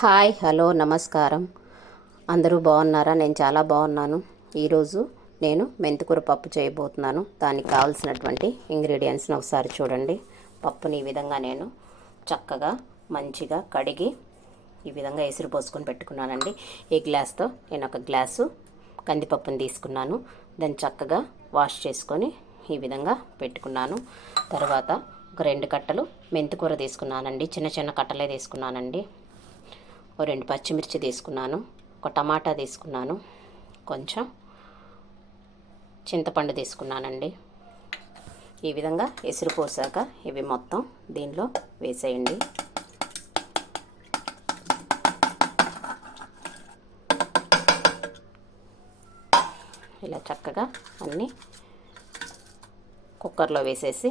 Hi hello నమస్కారం. అందరూ బాగున్నారా? నేను చాలా బాగున్నాను. ఈరోజు నేను మెంతికూర పప్పు చేయబోతున్నాను. దానికి కావాల్సినటువంటి ఇంగ్రీడియంట్స్ని ఒకసారి చూడండి. పప్పుని ఈ విధంగా నేను చక్కగా మంచిగా కడిగి ఈ విధంగా ఎసురు పోసుకొని పెట్టుకున్నానండి. ఈ గ్లాస్తో నేను ఒక గ్లాసు కందిపప్పుని తీసుకున్నాను. దాన్ని చక్కగా వాష్ చేసుకొని ఈ విధంగా పెట్టుకున్నాను. తర్వాత ఒక 2 కట్టలు మెంతికూర తీసుకున్నానండి. చిన్న చిన్న కట్టలే తీసుకున్నానండి. 2 పచ్చిమిర్చి తీసుకున్నాను. ఒక టమాటా తీసుకున్నాను. కొంచెం చింతపండు తీసుకున్నానండి. ఈ విధంగా ఎసురు పోసాక ఇవి మొత్తం దీనిలో వేసేయండి. ఇలా చక్కగా అన్నీ కుక్కర్లో వేసేసి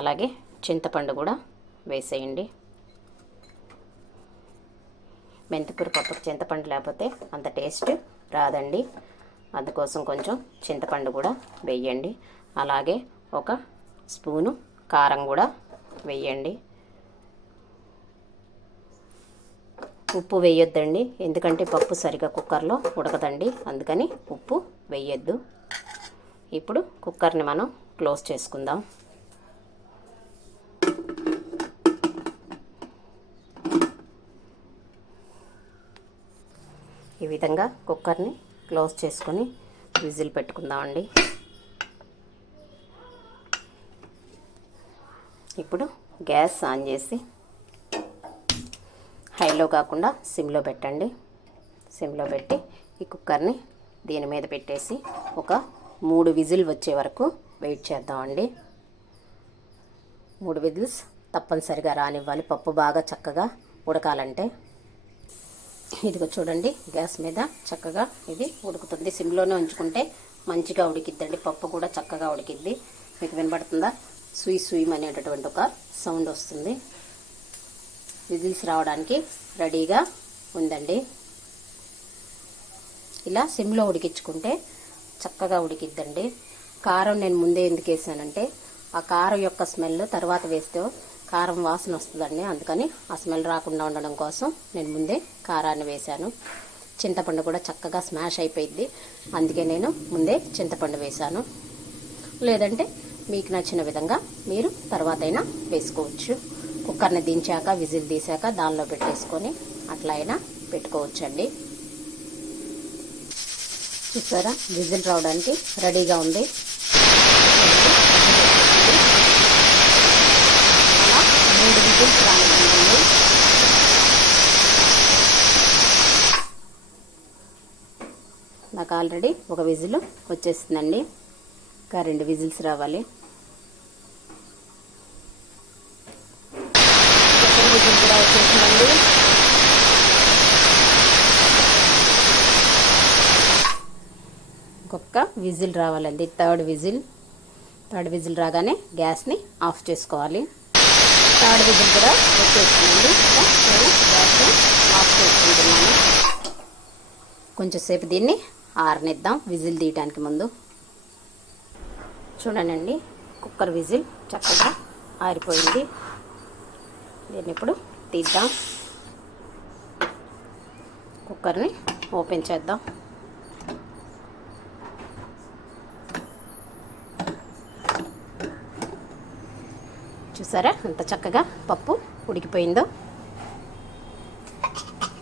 అలాగే చింతపండు కూడా వేసేయండి. మెంతికూర పప్పుకి చింతపండు లేకపోతే అంత టేస్ట్ రాదండి. అందుకోసం కొంచెం చింతపండు కూడా వేయండి. అలాగే ఒక స్పూను కారం కూడా వేయండి. ఉప్పు వేయొద్దండి, ఎందుకంటే పప్పు సరిగా కుక్కర్లో ఉడకదండి. అందుకని ఉప్పు వేయొద్దు. ఇప్పుడు కుక్కర్ని మనం క్లోజ్ చేసుకుందాం. ఈ విధంగా కుక్కర్ని క్లోజ్ చేసుకొని విజిల్ పెట్టుకుందామండి. ఇప్పుడు గ్యాస్ ఆన్ చేసి హైలో కాకుండా సిమ్లో పెట్టండి. సిమ్లో పెట్టి ఈ కుక్కర్ని దీని మీద పెట్టేసి ఒక 3 విజిల్ వచ్చే వరకు వెయిట్ చేద్దామండి. 3 విజిల్స్ తప్పనిసరిగా రానివ్వాలి, పప్పు బాగా చక్కగా ఉడకాలంటే. ఇదిగో చూడండి, గ్యాస్ మీద చక్కగా ఇది ఉడుకుతుంది. సిమ్లోనే ఉంచుకుంటే మంచిగా ఉడికిద్దండి. పప్పు కూడా చక్కగా ఉడికిద్ది. మీకు వినబడుతుందా? సుయ్ సుయ్ అనేటటువంటి ఒక సౌండ్ వస్తుంది. విజిల్స్ రావడానికి రెడీగా ఉందండి. ఇలా సిమ్లో ఉడికించుకుంటే చక్కగా ఉడికిద్దండి. కారం నేను ముందే ఎందుకు వేసానంటే ఆ కారం యొక్క స్మెల్ తర్వాత వేస్తే కారం వాసన వస్తుందండి. అందుకని ఆ స్మెల్ రాకుండా ఉండడం కోసం నేను ముందే కారాన్ని వేశాను. చింతపండు కూడా చక్కగా స్మాష్ అయిపోయింది. అందుకే నేను ముందే చింతపండు వేశాను. లేదంటే మీకు నచ్చిన విధంగా మీరు తర్వాత అయినా వేసుకోవచ్చు. కుక్కర్ని దించాక విజిల్ తీసాక దానిలో పెట్టేసుకొని అట్లా అయినా పెట్టుకోవచ్చండి. చూసారా, విజిల్ రావడానికి రెడీగా ఉంది. నాకు ఆల్రెడీ ఒక విజిల్ వచ్చేస్తుందండి. ఇంకా 2 విజిల్స్ రావాలి. సెకండ్ విజిల్ కూడా వచ్చేసిందండి. ఇంకొక విజిల్ రావాలండి. థర్డ్ విజిల్ రాగానే గ్యాస్ని ఆఫ్ చేసుకోవాలి. థర్డ్ విజిల్ కూడా వచ్చేసిందండి. నేను గ్యాస్ని ఆఫ్ చేసుకుంటున్నాను. కొంచెంసేపు దీన్ని ఆరనిద్దాం విజిల్ తీయడానికి ముందు. చూడండి, కుక్కర్ విజిల్ చక్కగా ఆరిపోయింది. దీన్ని ఇప్పుడు తీద్దాం. కుక్కర్ని ఓపెన్ చేద్దాం. చూసారా ఎంత చక్కగా పప్పు ఉడికిపోయిందో.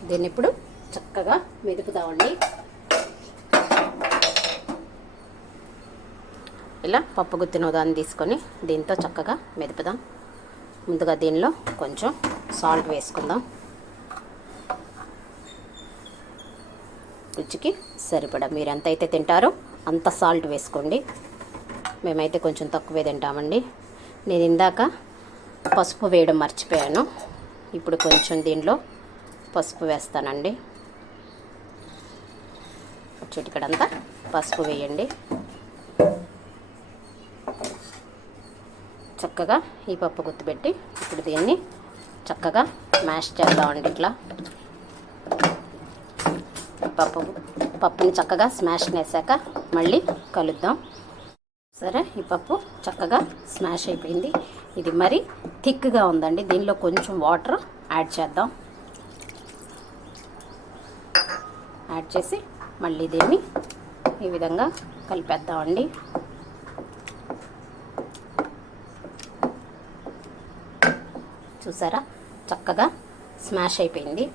దీన్ని ఇప్పుడు చక్కగా మెదుపుదామండి. ఇలా పప్పు గుత్తిన దాన్ని తీసుకొని దీంతో చక్కగా మెదుపుదాం. ముందుగా దీనిలో కొంచెం సాల్ట్ వేసుకుందాం. రుచికి సరిపడా మీరు ఎంతైతే తింటారో అంత సాల్ట్ వేసుకోండి. మేమైతే కొంచెం తక్కువే తింటామండి. నేను ఇందాక పసుపు వేయడం మర్చిపోయాను. ఇప్పుడు కొంచెం దీనిలో పసుపు వేస్తానండి. చిటికడంతా పసుపు వేయండి. చక్కగా ఈ పప్పు గుర్తుపెట్టి ఇప్పుడు దీన్ని చక్కగా మ్యాష్ చేద్దామండి. ఇట్లా పప్పుని చక్కగా స్మాష్ చేశాక మళ్ళీ కలుద్దాం. సరే, ఈ పప్పు చక్కగా స్మాష్ అయిపోయింది. ఇది మరి థిక్గా ఉందండి. దీనిలో కొంచెం వాటర్ యాడ్ చేద్దాం. యాడ్ చేసి మళ్ళీ దీన్ని ఈ విధంగా కలిపేద్దామండి. చూసారా, చక్కగా స్మాష్ అయిపోయింది.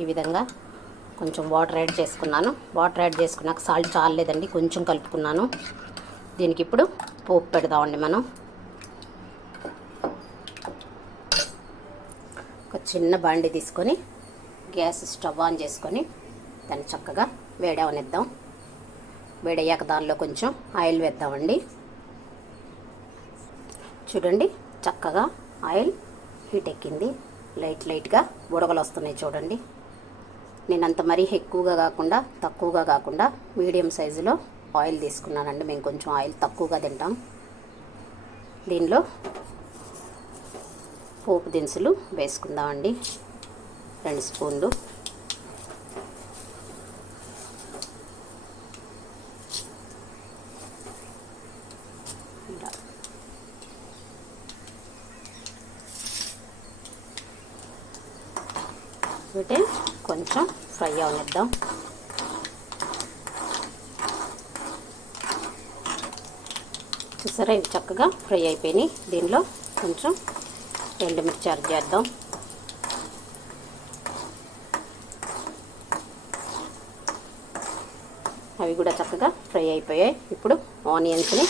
ఈ విధంగా కొంచెం వాటర్ యాడ్ చేసుకున్నాను. వాటర్ యాడ్ చేసుకున్నాక సాల్ట్ చాలలేదండి, కొంచెం కలుపుకున్నాను. దీనికి ఇప్పుడు పోపు పెడదామండి. మనం ఒక చిన్న బాండి తీసుకొని గ్యాస్ స్టవ్ ఆన్ చేసుకొని దాన్ని చక్కగా వేడవనిద్దాం. వేడయ్యాక దానిలో కొంచెం ఆయిల్ వేద్దామండి. చూడండి, చక్కగా ఆయిల్ హీట్ ఎక్కింది. లైట్గా బుడగలు వస్తున్నాయి చూడండి. నేను అంత మరీ ఎక్కువగా కాకుండా తక్కువగా కాకుండా మీడియం సైజులో ఆయిల్ తీసుకున్నానండి. మేము కొంచెం ఆయిల్ తక్కువగా తింటాం. దీనిలో పోపు దినుసులు వేసుకుందామండి. 2 స్పూన్లు. వీటిని కొంచెం ఫ్రై అవనిద్దాం. చూసారా, ఇవి చక్కగా ఫ్రై అయిపోయినాయి. దీనిలో కొంచెం ఎండుమిర్చి యాడ్ చేద్దాం. అవి కూడా చక్కగా ఫ్రై అయిపోయాయి. ఇప్పుడు ఆనియన్స్ని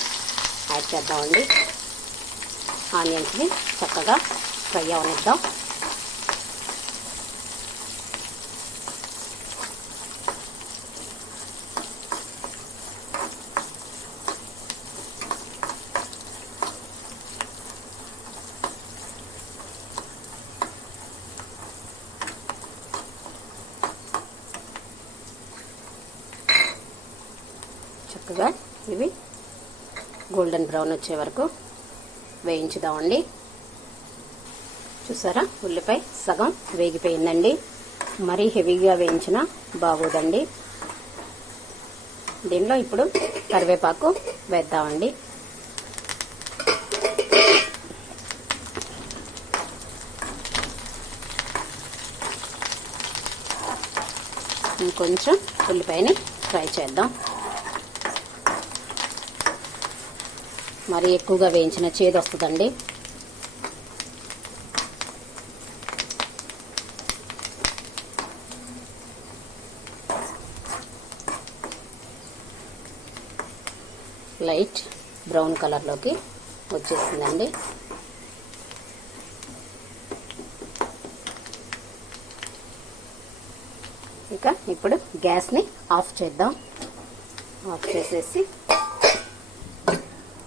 యాడ్ చేద్దామండి. ఆనియన్స్ని చక్కగా ఫ్రై అవనిద్దాం. చక్కగా ఇవి గోల్డెన్ బ్రౌన్ వచ్చే వరకు వేయించుదామండి. చూసారా, ఉల్లిపాయ సగం వేగిపోయిందండి. మరీ హెవీగా వేయించినా బాగోదండి. దీనిలో ఇప్పుడు కరివేపాకు వేద్దామండి. ఇంకొంచెం ఉల్లిపాయని ఫ్రై చేద్దాం. మరి ఎక్కువగా వేయించిన చేదు వస్తుందండి. లైట్ బ్రౌన్ కలర్లోకి వచ్చేసిందండి. ఇక ఇప్పుడు గ్యాస్ని ఆఫ్ చేద్దాం. ఆఫ్ చేసేసి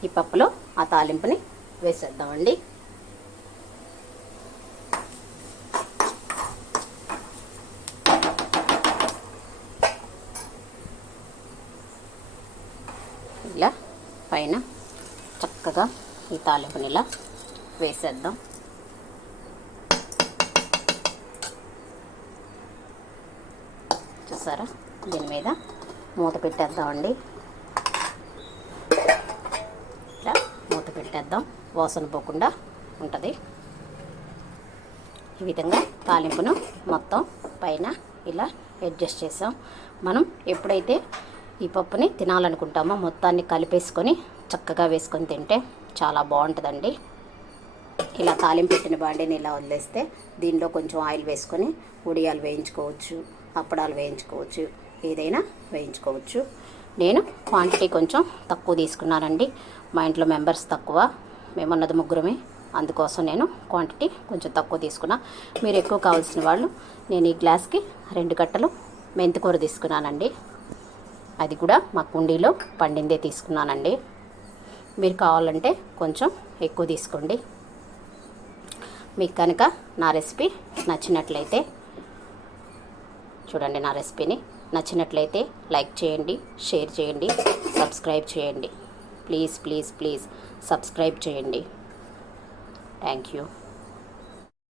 ఈ పప్పులో ఆ తాలింపుని వేసేద్దామండి. ఇలా పైన చక్కగా ఈ తాలింపుని ఇలా వేసేద్దాం. చూసారా, దీని మీద మూత పెట్టేద్దామండి. ఇలా మూత పెట్టేద్దాం, వాసన పోకుండా ఉంటుంది. ఈ విధంగా తాలింపును మొత్తం పైన ఇలా అడ్జస్ట్ చేసాం. మనం ఎప్పుడైతే ఈ పప్పుని తినాలనుకుంటామో మొత్తాన్ని కలిపేసుకొని చక్కగా వేసుకొని తింటే చాలా బాగుంటుందండి. ఇలా తాలింపు పెట్టిన బాండిని ఇలా వదిలేస్తే దీనిలో కొంచెం ఆయిల్ వేసుకొని ఉడియాలు వేయించుకోవచ్చు, అప్పడాలు వేయించుకోవచ్చు, ఏదైనా వేయించుకోవచ్చు. నేను క్వాంటిటీ కొంచెం తక్కువ తీసుకున్నానండి. మా ఇంట్లో మెంబర్స్ తక్కువ, మేమున్నది ముగ్గురమే, అందుకోసం నేను క్వాంటిటీ కొంచెం తక్కువ తీసుకున్నా. మీరు ఎక్కువ కావాల్సిన వాళ్ళు నేను ఈ గ్లాస్కి 2 కట్టలు మెంతికూర తీసుకున్నానండి. అది కూడా మా కుండీలో పండిందే తీసుకున్నానండి. మీరు కావాలంటే కొంచెం ఎక్కువ తీసుకోండి. మీకు కనుక నా రెసిపీ నచ్చినట్లయితే చూడండి, నా రెసిపీని నచ్చినట్లయితే లైక్ చేయండి, షేర్ చేయండి, సబ్స్క్రైబ్ చేయండి. ప్లీజ్ ప్లీజ్ ప్లీజ్ సబ్స్క్రైబ్ చేయండి. Thank you.